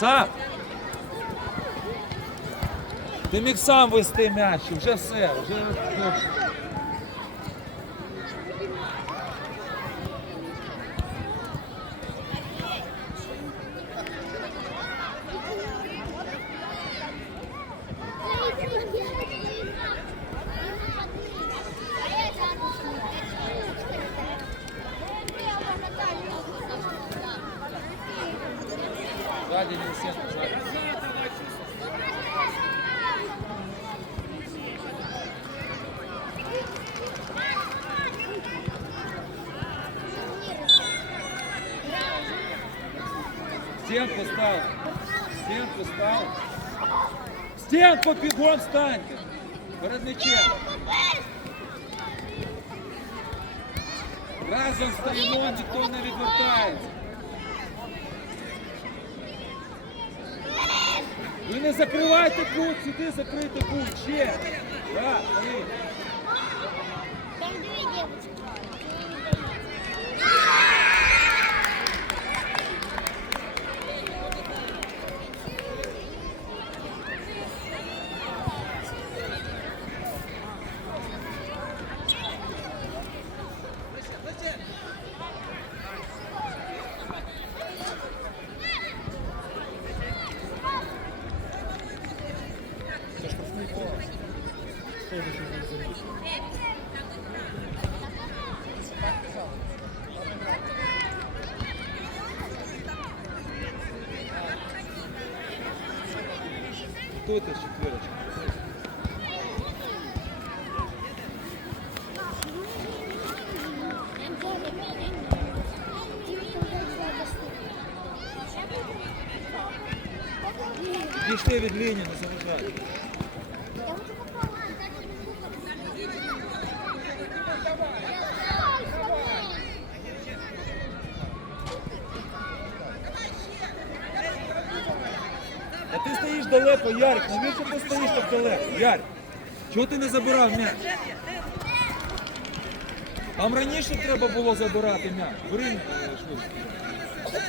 Сам. Ти міг сам вести м'яч, вже все, вже добре. Сзади не всем, сзади. Стенку стал. Стенку стал. Стенку бігом станьте. Перед м'ячем. Разом стоїмо, ніхто не відвертається. Ви не закривайте кут, сюди закрийте кут. Ще. Да, Хто це четверочка? Пішли від лінії, не заважайте. А ти стоїш далеко, Ярик, навіщо ти далеко? Ярик, чого ти не забирав м'яч? Там раніше треба було забирати м'яч. Бери швидко.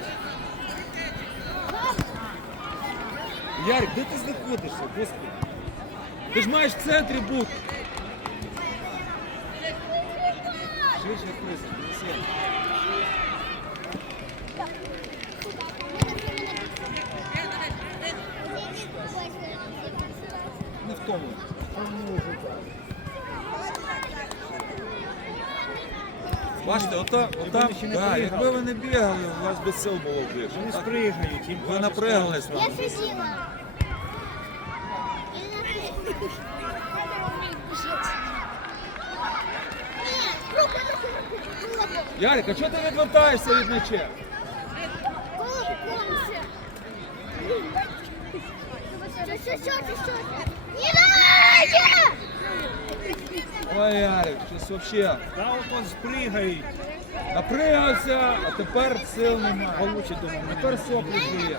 Ярик, де ти знаходишся, господи? Ти ж маєш в центрі бути. Швидше тому. Бачите, ота, ота, да, якби ви не бігали, у вас би сил було більше. Вони Так, спригають, їм Ви напрягались Я нам. сидела. Ярик, а чого ти відвертаєшся від м'яча? Не давайте! Ой, Ярик, щось вообще Та от он спригають. напрягався, а тепер сил немає. Получить дома. Тепер соплі жиє.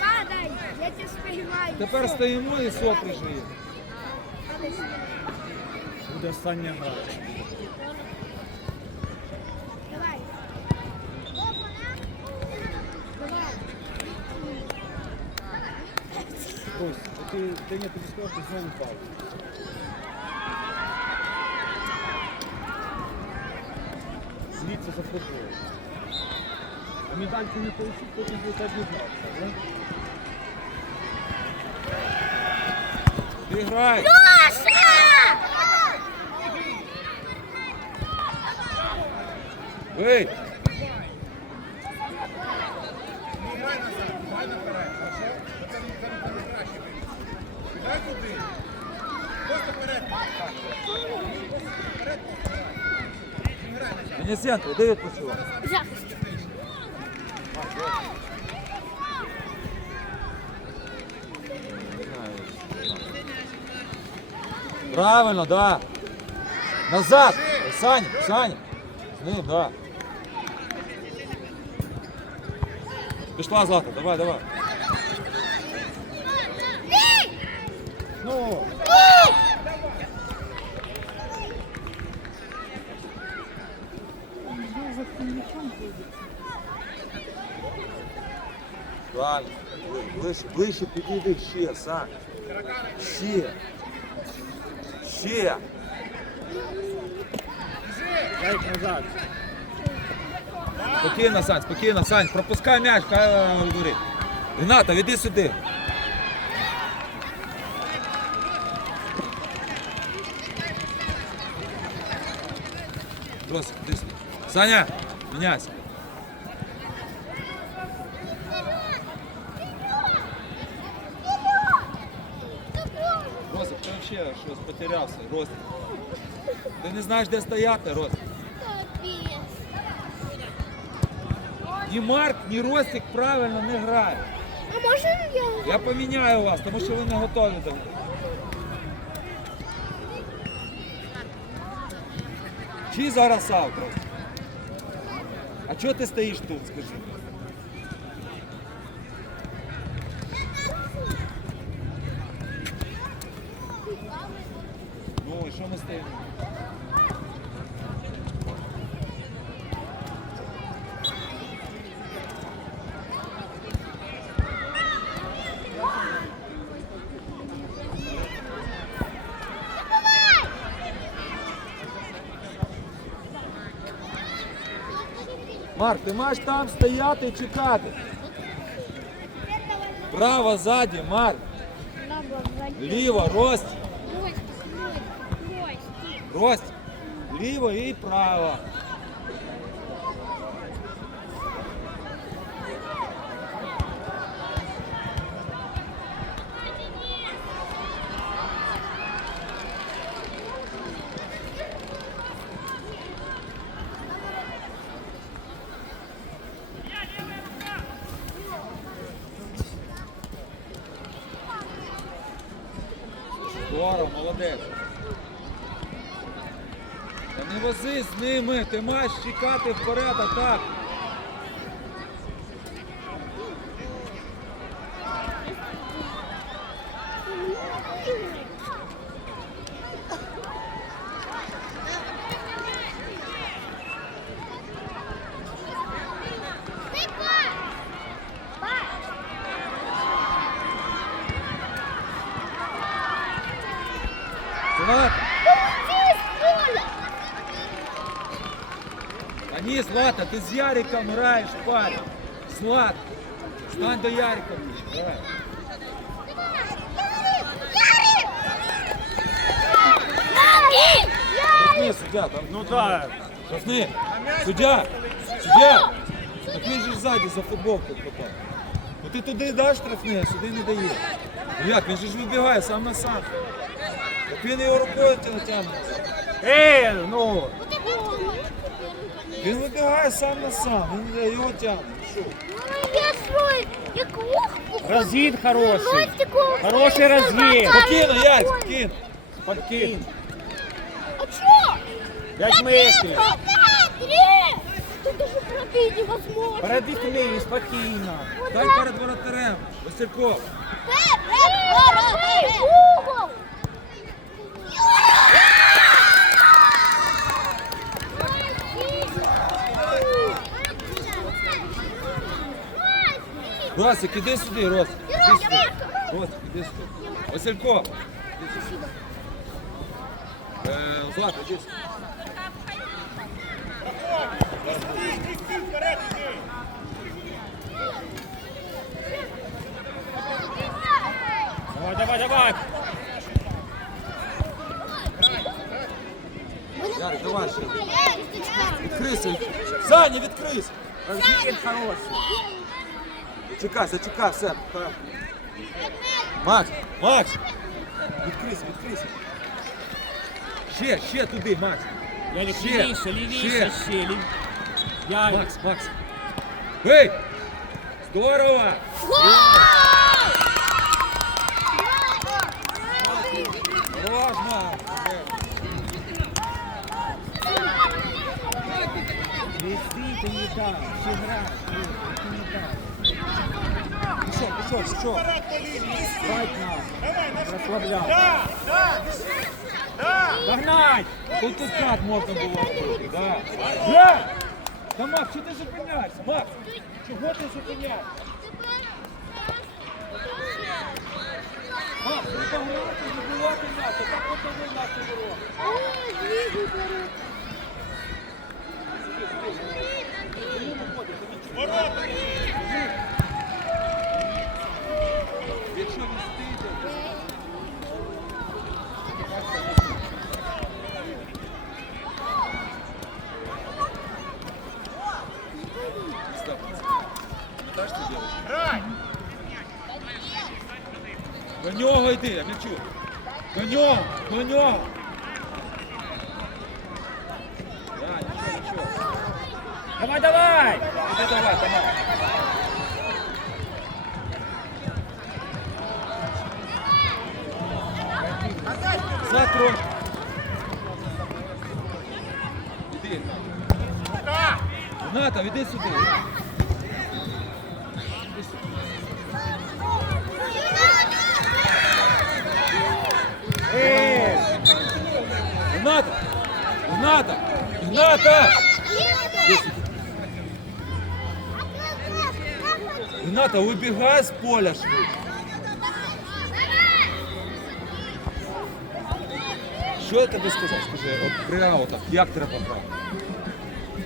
Падай, я тебе сприймаю. Тепер стоїмо і соплі жиє. Буде остання гра. Давай. Давай. От ти Деня тобі сказав, що знову впав. Звідси за футбол. А медальку не получив, потім буде так не грав. Ти грай. Бий. Денисенко, де відпочивав? Захист. Правильно, да. Назад. Саня, Саня. З да. Пішла Злата, давай, давай. Ну, правильно. Ближче, Ближче, підійди ще, Сань. Ще. Ще. Дай назад. Спокійно, Сань, спокійно, Сань, пропускай м'яч, хай е, говорить. Рената, віди сюди. Росик, іди сюди. Саня, міняйся. Росик, ти взагалі щось потерявся, Ти не знаєш, де стояти, Росик. Ні Марк, ні Ростик правильно не грають. А може я? Я поміняю вас, тому що ви не готові до. Чи зараз? Ростик? А чого ти стоїш тут, скажи? Ну і що ми стоїмо? Марк, ти маєш там стояти і чекати. Право ззаді, Марк. Ліво, рость. Рость. Ліво і право. Здорово, молодець. Та не вози з ти маєш чекати вперед, а так. Злат, а Злата, ти з Яриком граєш, парень. Злат, стань до Ярика. давай. Там. Ну так. Штрафни. Суддя, суддя. Так він же ж ззаді за футболку попав. Ну ти туди даш штрафни, а сюди не дає. Ну як, він же ж вибігає сам на сам. Так він його рукою тягне. Ей, ну. Він вибігає сам на сам, він його тягне. Що? Я свой, як лох Розгін хороший. Хороший розгін. Спокійно, Ярик, спокійно. Спокійно. А чё? П'ять метрів. Тут даже невозможно. Перед їх лінії, спокійно. Дай перед воротарем. Васильков. Угол! Росик, іди сюди, Росик. Іди сюди. Росик, іди сюди. Васильков. Е, Злата, іди сюди. Давай, давай, давай. Ярик, давай ще. Відкрийся. Саня, відкрийся. Розгін хороший. Чекай, зачекай, все. Макс, Макс. Відкрийся, відкрийся. Ще, ще туди, Макс. Ярик, Ще, лівіше, лівіше, ще. ще. лів- Ярик. Макс, Макс. Ей! Здорово! Макс. Вези, ти не дав. Ще грай. Ні, ти не дав. Пішов, пішов, пішов. Нас. Розслабляй. Догнать. Тут тут так можна було да. Да! Та Макс, чого ти зупиняєшся? Макс, чого ти зупиняєшся? Треба грати, забивати м'яч, а так готовий наші ворота. Ой, двигай вперед. Якщо він стійде, Степ, пам'ятаєш цю дівчинку? Грай! До нього йди, м'ячу. До нього, нього. Давай, давай! Іди давай, давай. За. Іди. Ната, іди сюди. Ната! Ната! Ната! Ната, вибігай з поля швидше. Що я тобі сказав? Скажи, от при аутах, як треба грати?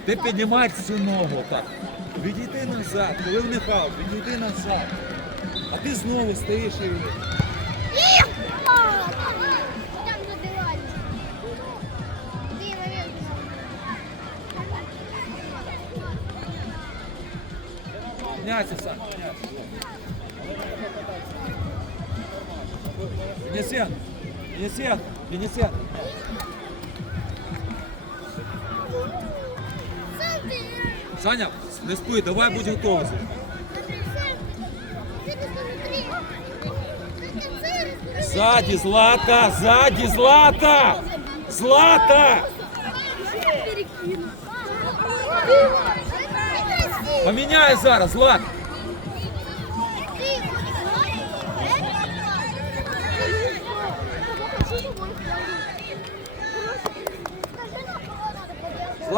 Ти піднімаєш цю ногу так. Відійди назад, коли в них аут, відійди назад. А ти знову стоїш і. Там на дивані. Ти момент. Міняйся сам. Венесен, Венесен, Венесен. Саня, не спи, давай будь готовий. Ззаді, Злата, ззаді, Злата! Злата! Поміняй зараз, Злата!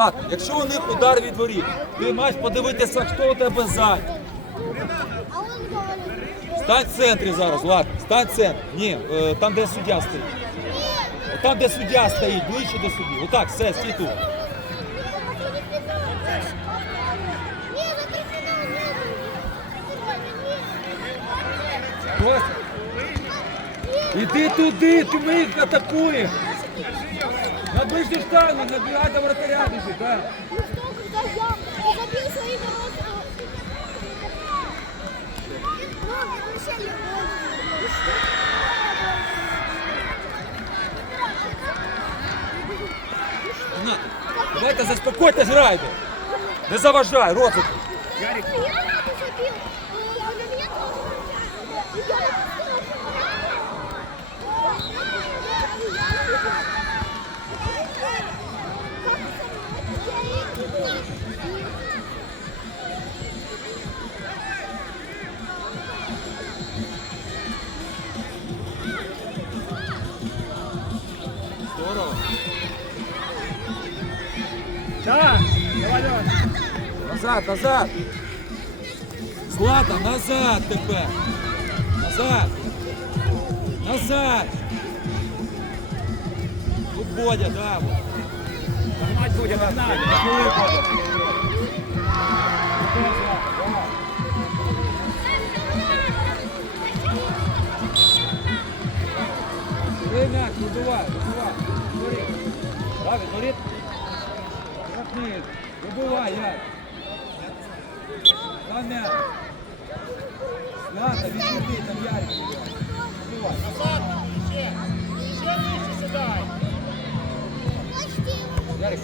Злат, якщо у них удар від воріт, ти маєш подивитися, хто у тебе ззаді. Стань в центрі зараз, Влад, стань в центрі. Ні, е, там, де суддя стоїть. Там, де суддя стоїть, ближче до судді. Отак, все, стій тут. Іди туди, ти ми їх атакуєш. На штангу, набігай до вратаря біжи, так. Ну забил? Ну, На, давайте заспокойтесь, грайте. Не заважай, розвитку. Ярик, Я забил. На Здорово. так, давай, давай. Назад, назад. Злата, назад тепер. Назад. Назад. Тут Бодя, да. вот. Бодя? Бери м'яч, вибивай, вибивай. Давид, Норі. Рахни. Там Ярик. Вибивай. Назад! Здорово,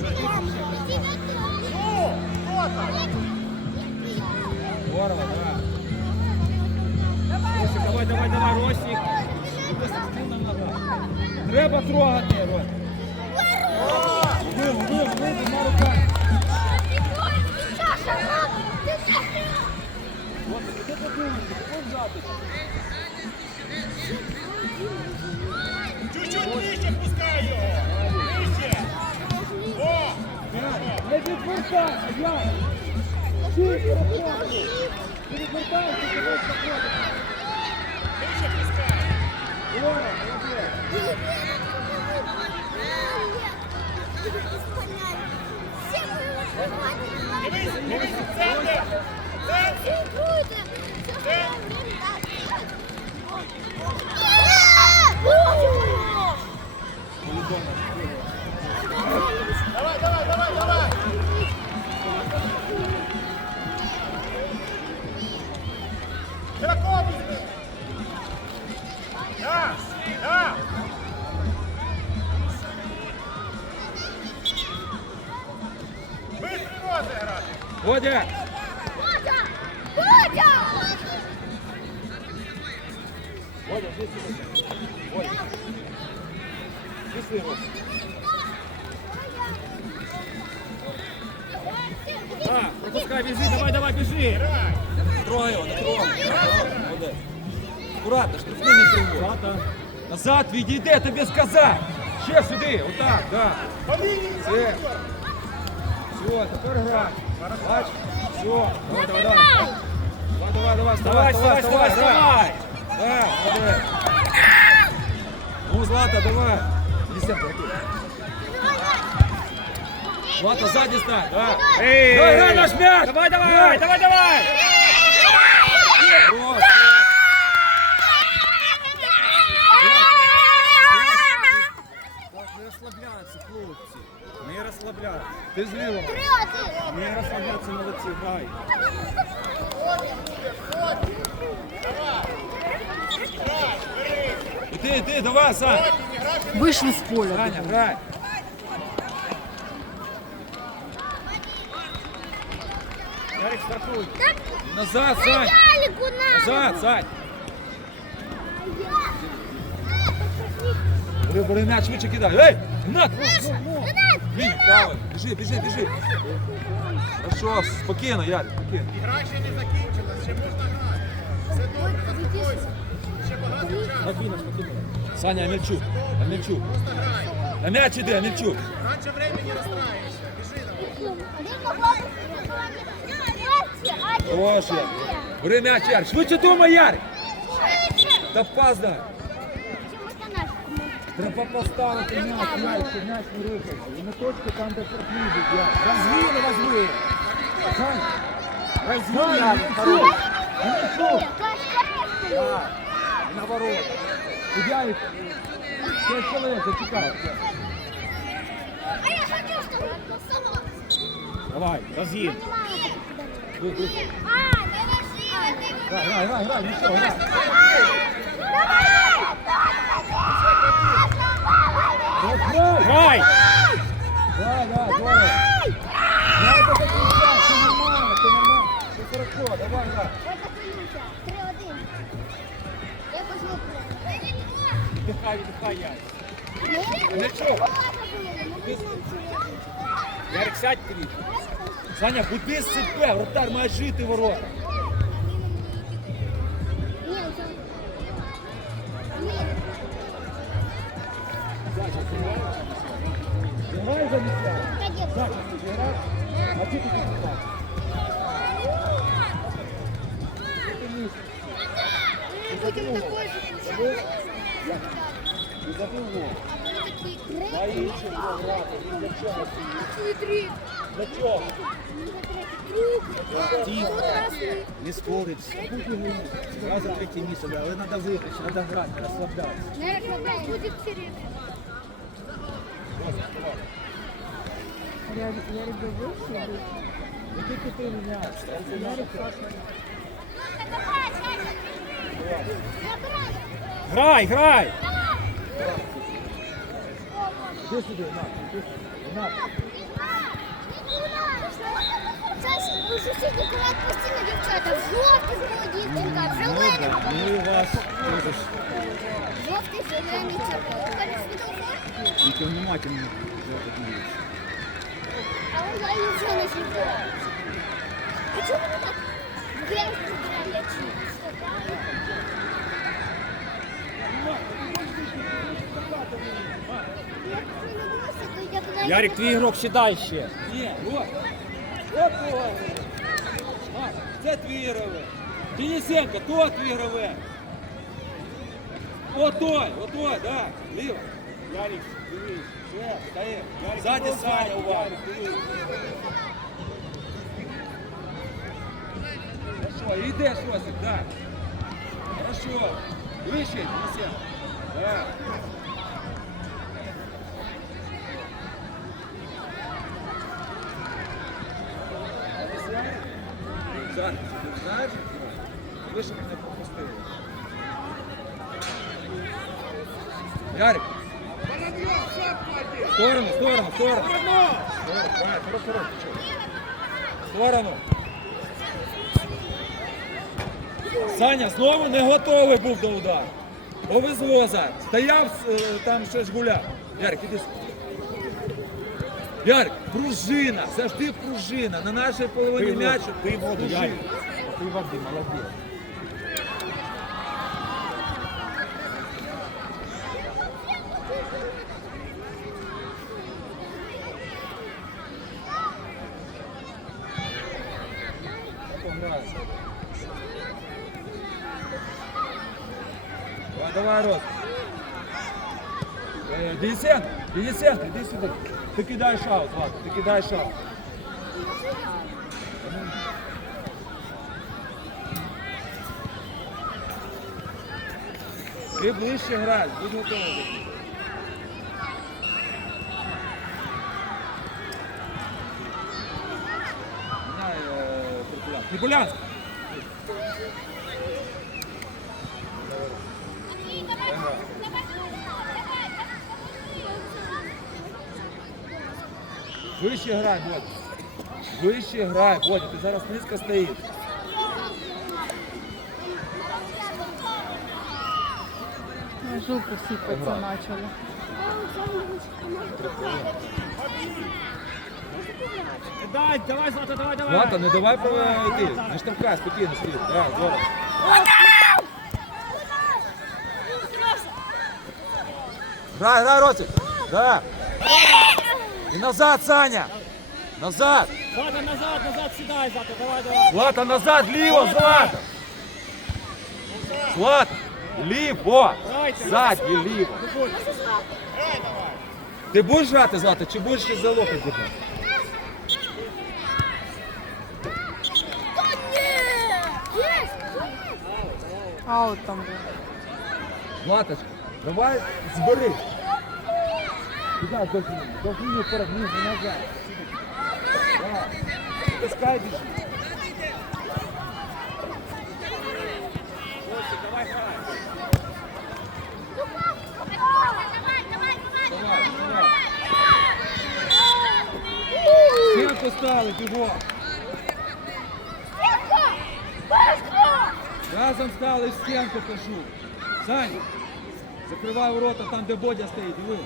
да. Росик, давай, давай, давай, Росик. Треба трогати, Рось. Вив, вив, вив, на руках. От? Чуть-чуть нижче пускай його! Не відвертайся, Водя! Бодя! Бодя! Водя, іди сюди. Водя. Пішли, Водя. Так, пропускай, біжи, давай, давай, біжи. Трогай його, не трогай. Молодець. Аккуратно, штрафний не приводь. Злата. Назад відійди, я тобі сказав. Ще сюди, отак, да. По лінії! Все. Все, тепер грай. Все. Давай, давай, давай. Давай, давай, давай, Давай, грай. вставай. Да, молодець. Ну, Злата, давай. Десятка. Злата, сзади стань, да. Эй! Давай, грай наш мяч. Давай, давай, давай, давай. Так, не розслабляться, хлопці. Не розслабляться. Ти зліва. Не розслабляться, молодці, грай. Іди, іди, давай, Сань. Вийшли з поля. Саня, грай. Ярик, стартуй. Назад, Сань. Ялику надо! Назад, Сань. Бери, бери м'яч, швидше кидай. Ей, Гнат! Він, правильно. Біжи, біжи, біжи. Хорошо, спокійно, Ярик, спокійно. Гра ще не закінчилась, ще можна грати. Все добре, заспокойся. Ще багато часу. Спокійно, спокійно. Саня, Амельчук, Амельчук. На м'яч іди, Амельчук. Раньше времени розстраєшся. Біжи давай. Хорош, Ярик. Бери м'яч, Ярик. Швидше думай, Ярик. Та дай. Треба поставити м'яч, щоб м'яч не рухався. І на точку там, де Ярик. Розгін, розгін. Сань, Розгін, Ярик, хорош. Амельчук. Так, наоборот. Ярик. Ще хвилин, зачекай. А я хочу, чтобы сама. Давай, розгін. А, не лежи, Грай, грай, грай, грай, нічого, грай. Давай! Грай, Грай! грай, грай, здорово. Грай до кінця, все нормально, все нормально. Все хорошо, давай, грай. Я так Я пошел. Віддихай, віддихай, Ярик. Нічого. Я Ярик, сядь трішки. Саня, куди себе? Вратар має жити ворота. Будем такой же. Грати. Ні для чого. Смотри. Для? Тихо. Не спориться. Раз за третє місце, але треба виграти, треба грати, розслаблятися. Наверное, будет середина. Не тільки ти м'яч. Ярик Грай, грай! Іди сюди, на. На. Зараз у сусідній кімнаті постійно дівчата в жовтих дівчинка, в. Ну вас Жовтий, зелений, червоний. Кажуть, світлофор. тільки внимательно. Але я її зібрала. А чому так вверх м'ячі? Ярик, твій ігрок сідай ще. Ні, от. От. Це твій гравець. Денисенко, то твій гравець. Отой, отой, да, ліво. Ярик, дивись. Ззаді Саня, увага. Хорошо, іде Шосик, да. Хорошо. Вище, Денисен. Да. Зараз, знаєш? Ви щоб не пропустили. Ярик, сторону, в сторону. Саня знову не готовий був до удару. Повезло зараз. Стояв е, там щось гуляв. Ярик, іди. Ярик, пружина, завжди пружина. На нашій половині м'ячу. Ти воду. Ярик. Ти води, молодець. Пограй. Давай, давай, Рот. Е, Денисенко, Денисенко, іди сюди. Ти кидаєш аут, Влад, ти кидаєш аут. Ти ближче грай, будь готовий. Знай, е, Трипулянський. Вище грай, Бодя. Вище грай, Бодя, ти зараз низько стоїш. Жилку сипаться почали. Дай, давай, Злата, давай, давай. Злата, не давай йти. Не штовхай, спокійно стоїть. Да, здорово. Грай, грай, Ротик. Да. І назад, Саня. Назад. Злата, назад, назад, сідай, Злата, давай, давай. Злата, назад, ліво, Злата. Злата, ліво. Ззаді, ліво. Ти будеш грати, Злата, чи будеш ще за локоть держати? Аут там був. Златочка, давай збери. Куда до линии? До линии вперед, назад. Да. Пускай бежит. Давай, давай. Бігом. Разом стали в кажу. Саня, закривай ворота там, де Бодя стоїть, диви.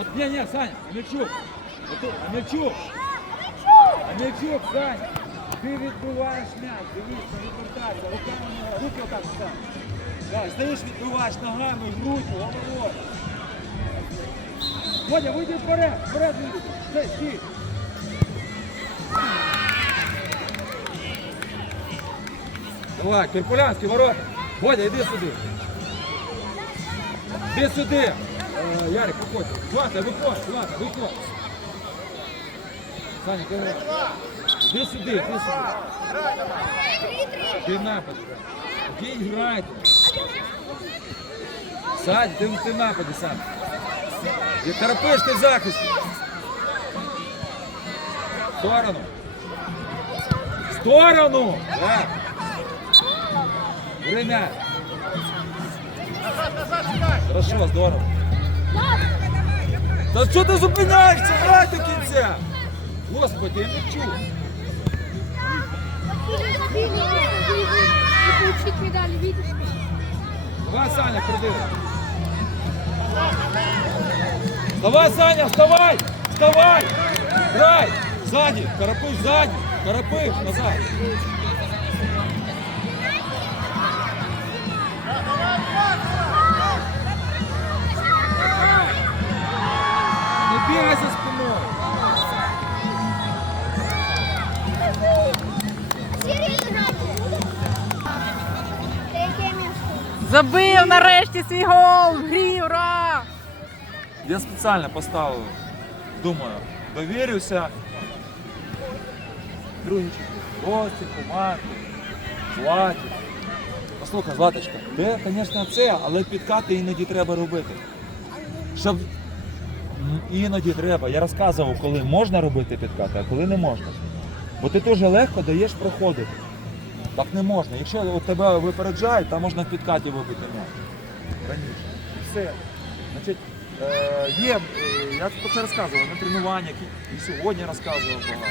От ні, ні, Саня, Амельчук. Отут, Амельчук. Амельчук, Саня. Ти відбиваєш м'яч, дивись, не відвертайся, руками, не- руки отак стань. Так, стоїш, відбиваєш ногами, грудью, головою. Бодя, вийди вперед, вперед вийди. Стой, стій. Давай, Кирпулянський ворота. Бодя, йди сюди. Іди сюди. Е, Ярик, виходь. Злата, виходь, Злата, виходь. Саня, ти. Іди сюди, іди сюди. Ти напад. Іди грайте. Сань, ти, ти в нападі сам. І терпиш ти в захисті. В сторону. В сторону. Так. Время. Хорошо, здорово. Та що ти зупиняєшся? Грай до кінця! Господи, я не чую. Давай, Саня, приди. Давай, Саня, вставай! Вставай! Грай! Сзади! Карапыш сзади! Карапыш назад! Бігай за спиною! Забив нарешті свій гол! В грі, ура! Я спеціально поставив, думаю, довірюся. Другий чуть. Ростику, Марку, Златі. Послухай, Златочка, ти, звісно, це, але підкати іноді треба робити. Щоб іноді треба. Я розказував, коли можна робити підкати, а коли не можна. Бо ти дуже легко даєш проходити. Так не можна. Якщо от тебе випереджають, там можна в підкаті вибити. Раніше. І все. Значить, е, є, е, я про це розказував на тренуваннях і, сьогодні розказував багато.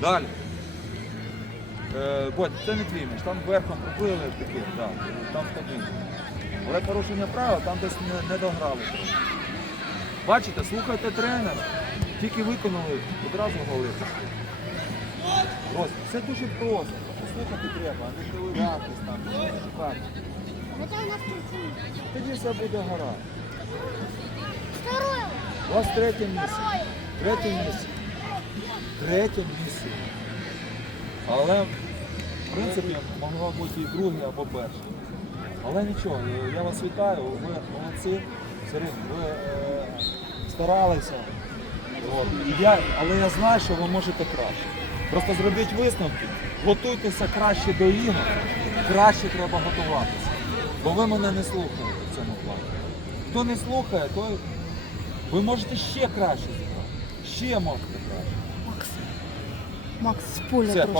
Далі. Е, Бодь, це не твій м'яч, там верхом пробили таке, да, там втомили. Але порушення правил там десь не, не дограли трохи. Бачите, слухайте тренера, тільки виконали, одразу голи. Просто, все дуже просто. Послухати треба, а не ковирятись там, шукати. Тоді все буде гаразд. У вас третє місце. Третє місце. Третє місце. Але, в принципі, могло бути і друге або перше. Але нічого, я вас вітаю, ви молодці. Все ви е, старалися. От. І я, але я знаю, що ви можете краще. Просто зробіть висновки, готуйтеся краще до ігор, краще треба готуватися. Бо ви мене не слухаєте в цьому плані. Хто не слухає, той ви можете ще краще зіграти. Ще можете краще. Макс, з поля Все, трошки.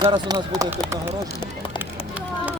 Зараз у нас буде тут нагородження.